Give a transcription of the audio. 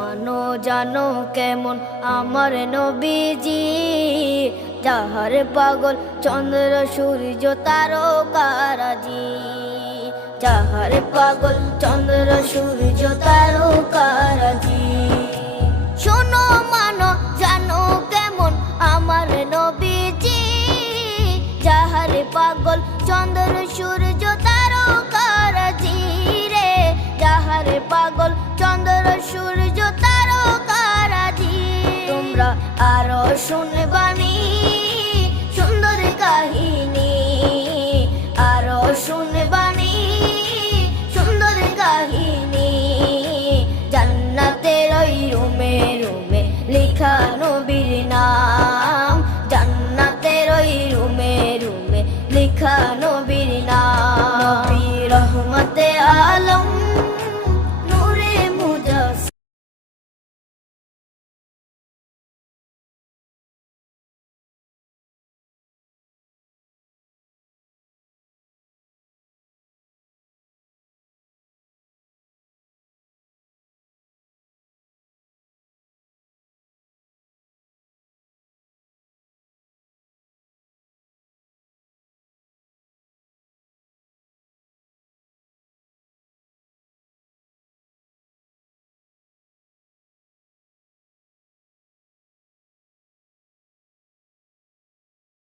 মানো জানো কেমন আমার নবীজি, যাহার পাগল চন্দ্র সূর্য তারকারাজি, যাহার পাগল চন্দ্র সূর্য তারকারাজি। শোনো মানো জানো কেমন আমার নবীজি, যাহার পাগল চন্দ্র সূর্য তারকারাজি রে, যাহার পাগল চন্দ্র সূর্য তারকারাজি। তোমরা আরো শুনে